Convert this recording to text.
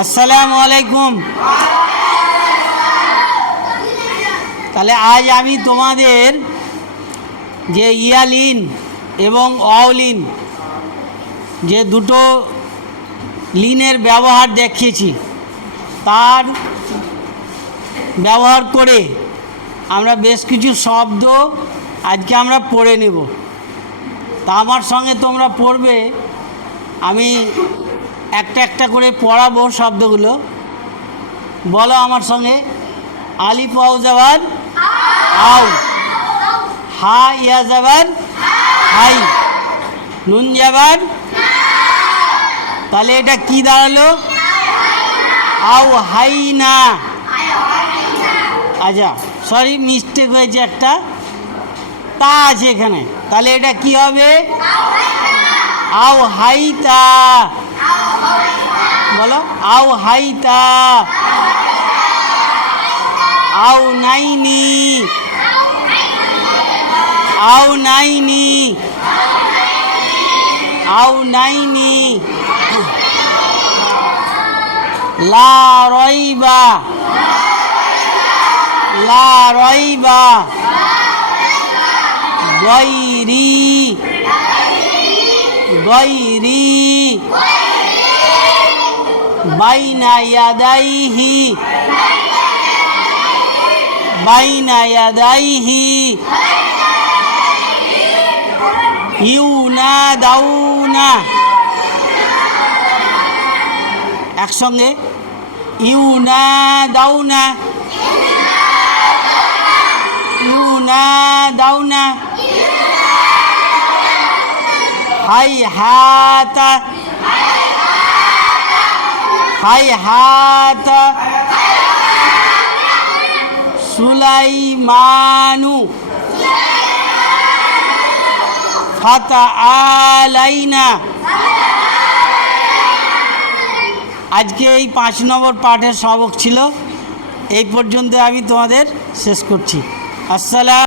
আসসালামু আলাইকুম। তাহলে আজ আমি তোমাদের যে ইয়ালিন এবং অলিন যে দুটো লিনের ব্যবহার দেখিয়েছি, তার ব্যবহার করে আমরা বেশ কিছু শব্দ আজকে আমরা পড়ে নেব। তা আমার সঙ্গে তোমরা পড়বে, আমি একটা একটা করে পড়াবো শব্দগুলো। বলো আমার সঙ্গে। আলিফ ওয়াও জবর আও, হা ইয়া জবর হাই, নুন জবর। তাহলে এটা কি দাঁড়ালো? আও হাই না। আচ্ছা, সরি, মিস্টেক হয়েছে, একটা তা আছে এখানে। তাহলে এটা কি হবে? আও হাইতা। বলো, আও হাইতা। আও নাইনি। আও নাইনি। আও নাইনি। লা রইবা। লা রইবা। গৈরি। গৈরি। বাইনা ইয়াদাইহি। বাইনা ইয়াদাইহি। ইউনাদাউনা। একসঙ্গে, ইউনাদাউনা। ইউনাদাউনা। হাইহাতা। হাইহাতা। সুলাইমানু। ফাতাআলাইনা। আজকে এই 5 নম্বর পাঠের সবক ছিল। এই পর্যন্ত আমি তোমাদের শেষ করছি। আসসালাম।